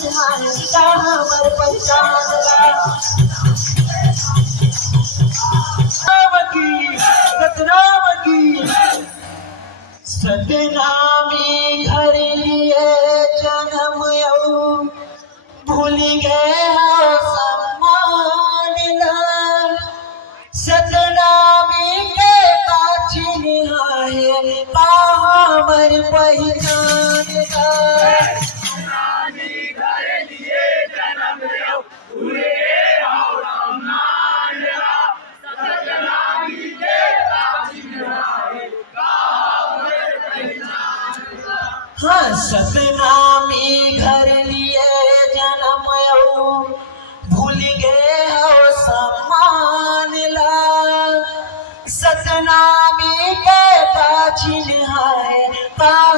चिन्हाए का हमर पहचान सतनाम की सतनामी घर लिए जन्म यऊ भूल गए हो सम्मान ला सतनामी के काछिन है हमर पहचान ला हाँ सतनामी घर लिए जन्म भूल गए हो सम्मान ला सतनामी के काछिन है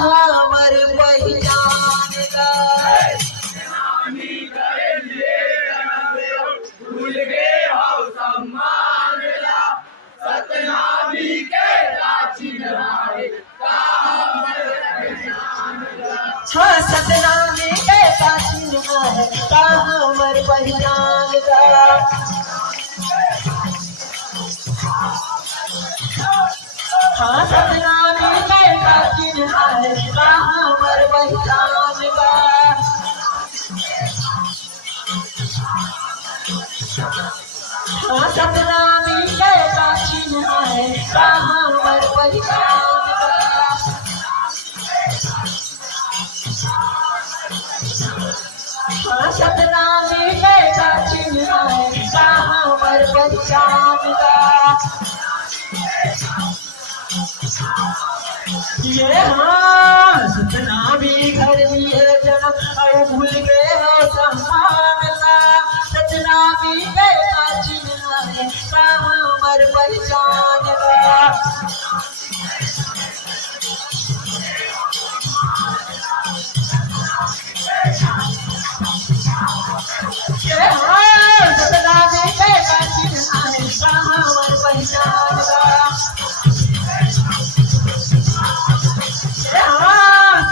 हमर पहचान ला हाँ सतनामी के काछिन है हमर पहचान ला हाँ सतनामी के काछिन है हमर पहचान ला हाँ सतनामी के काछिन है हमर पहचान ला हाँ सतनामी के काछिन है हमर पहचान ला ये हाँ सतनामी घर लिए जन्म भूल गए हो सम्मान ला सतनामी के काछिन है हमर पहचान ला ये हाँ सतनामी के काछिन है हमर पहचान ला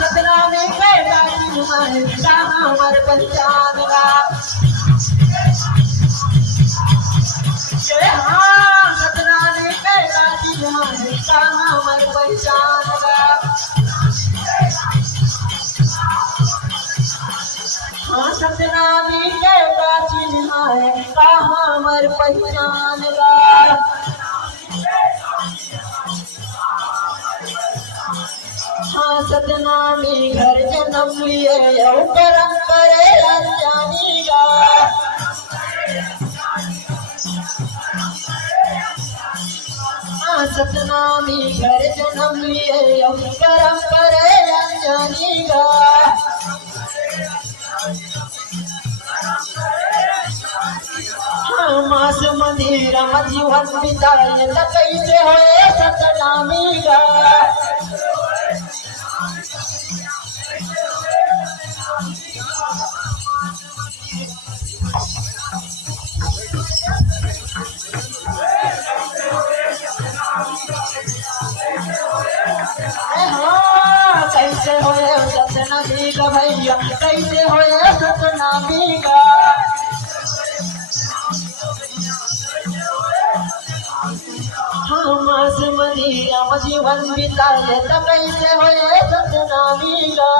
सतनामी के काछिन है हमर पहचान ला हाँ सतनामी के काछिन है हमर पहचान ला हाँ सतनामी के काछिन है हमर पहचान ला हाँ सतनामी घर जन्म लिए करम करे अनजानी गा हाँ सतनामी घर जन्म लिए करम करे अनजानी गा हाँ मास मंदिर जीवन बिताए त कैसे होए सतनामी गा कैसे होए सतनामी का भैया कैसे होए सतनामी का हम मंदिर जीवन बिताए त कैसे होए सतनामी का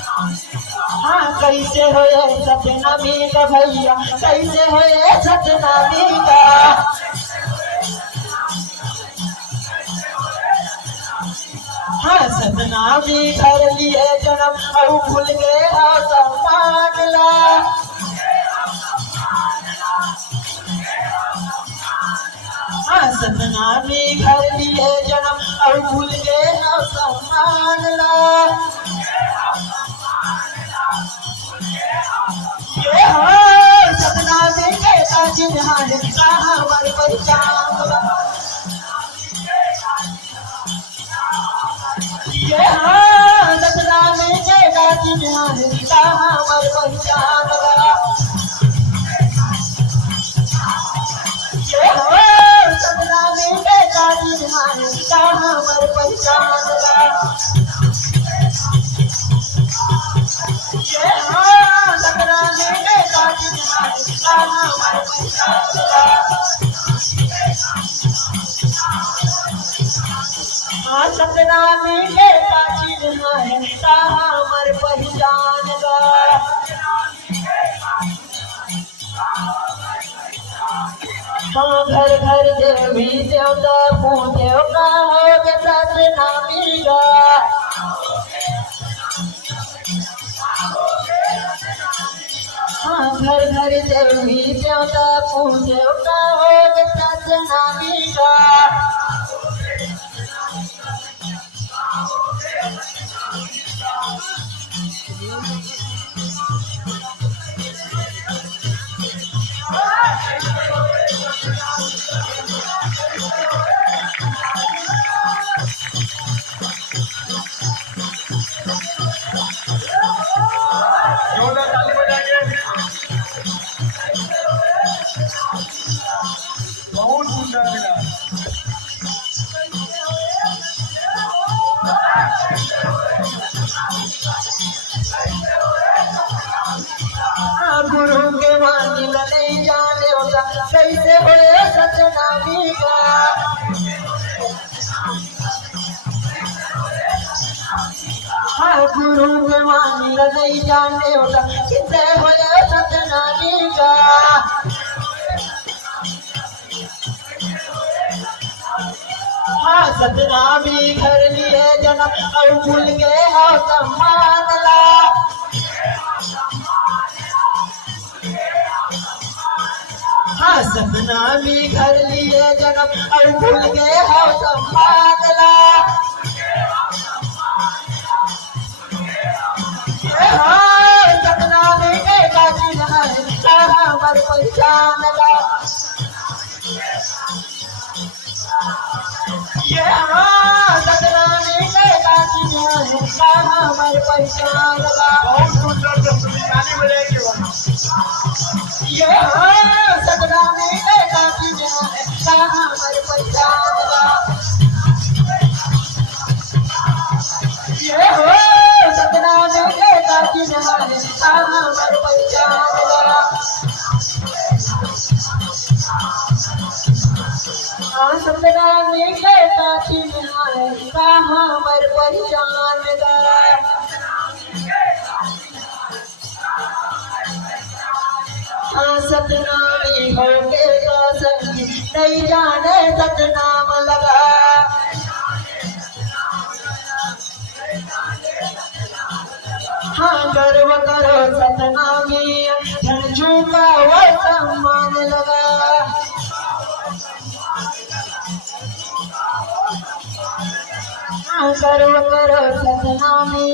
हाँ कैसे होए सतनामी का भैया कैसे होए सतनामी का हाँ सतनामी घर लिए जन्म भूल गए हो सम्मान ला हाँ सतनामी घर लिए जन्म भूल गए हो सम्मान ला ये हाँ सतनामी के काछिन है हमर पहचान ला ये हाँ सतनामी के काछिन है हमर पहचान ला ये हाँ सतनामी के काछिन है हमर पहचान ला सतना मिले का चीज है हमर पहचान गा। घर घर देवी देवता पूजे का हो सतना मिला। घर घर देवी देवता पूजे का हो सतना मिला। बहुत सुंदर मिला। गुरु के वाणी नहीं जाने होगा कैसे हुए सतनामी का। गुरु के वाणी नहीं जाने होगा कैसे हुए सतनामी का। सतनामी घर लिए जन्म और भूल गए हो सम्मान ला। सतनामी घर लिए जन्म और भूल गए हो सम्मान ला। सतनामी के काजी हमर पहचान ला। सतनामी के काजी हमर पहचान ला। बहुत सुंदर गाने बजाएंगे सतनामी के काजी हमर पहचान ला। सतनामी के काजी हमर पहचान ला। सतनामी के काजी हमर पहचान ला। सतनामी हो के संगी नहीं जाने सतनाम लगा। गर्व करो सतनामी धन झूका वो सम्मान लगा। गर्व करो सतनामी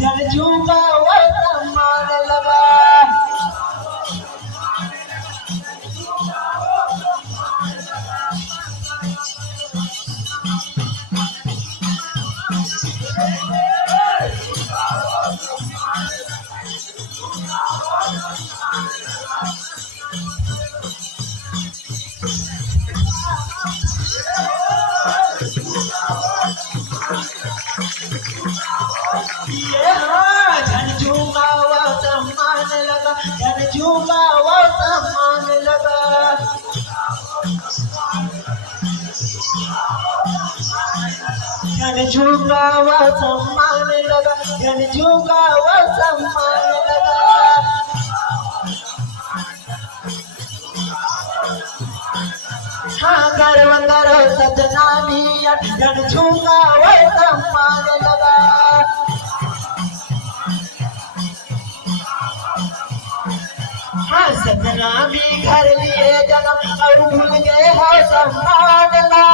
धन झूका वो सम्मान लगा। धन झूका वो सम्मान लगा। धन झूका वो सम्मान लगा। धन झूका वो सम्मान लगा। धन झूका वो सम्मान लगा। गर्व करो सतनामी धन झूका वो सम्मान लगा। सतनामी घर लिए जन्म और भूल गए हो सम्मान ला।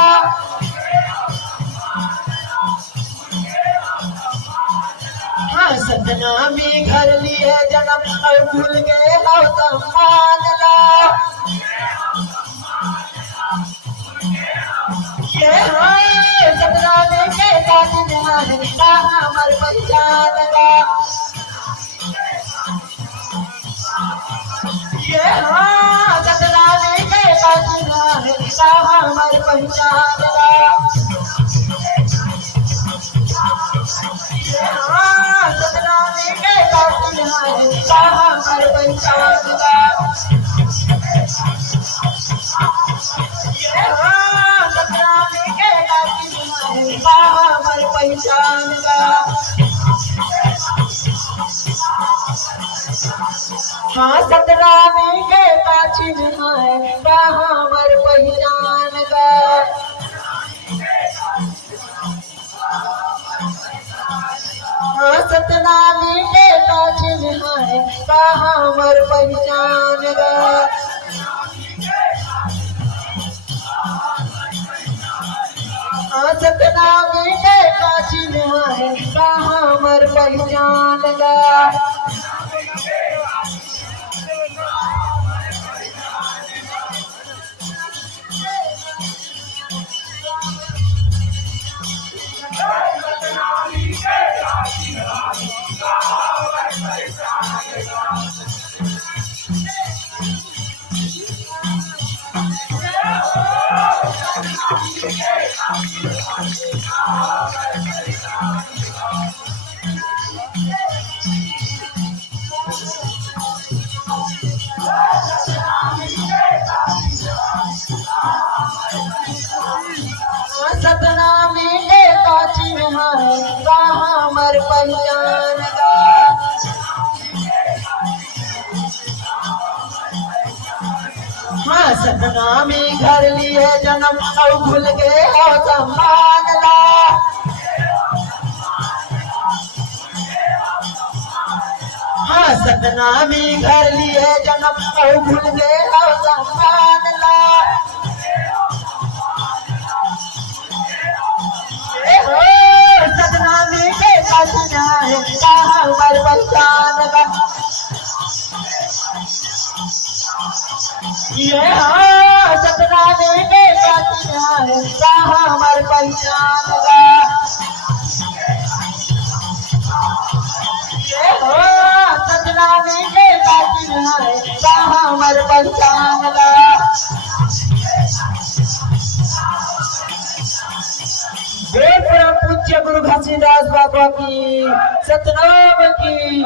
सतनामी घर लिए जन्म और भूल गए हो सम्मान ला। सतनामी के काजी हमर पहचान ला। सतनामी के काजी हमर पहचान ला। सतनामी के कातिल है कहाँ हर पहचान का सतना में के कातिल है कहाँ हर पहचान का हाँ सतना में के कातिल है कहाँ हर पहचान का हाँ सतना में के कातिल है कहाँ हर पहचान का सतना में के कातिल है कहाँ हर पहचान का सतना में के कातिल है कहाँ हर पहचान का हाँ सतना में घर लिए जन्म और भूल गए हो सम्मान ला हाँ सतना में घर लिए जन्म और भूल गए हो सम्मान ला सतना में के कातिल है कहाँ हर पहचान का ये हाँ सतना में के कातिल है कहाँ हर पहचान का ये हाँ सतना में के कातिल है कहाँ हर पहचान का पूज्य गुरु घासीदास बाबा की सतनाम की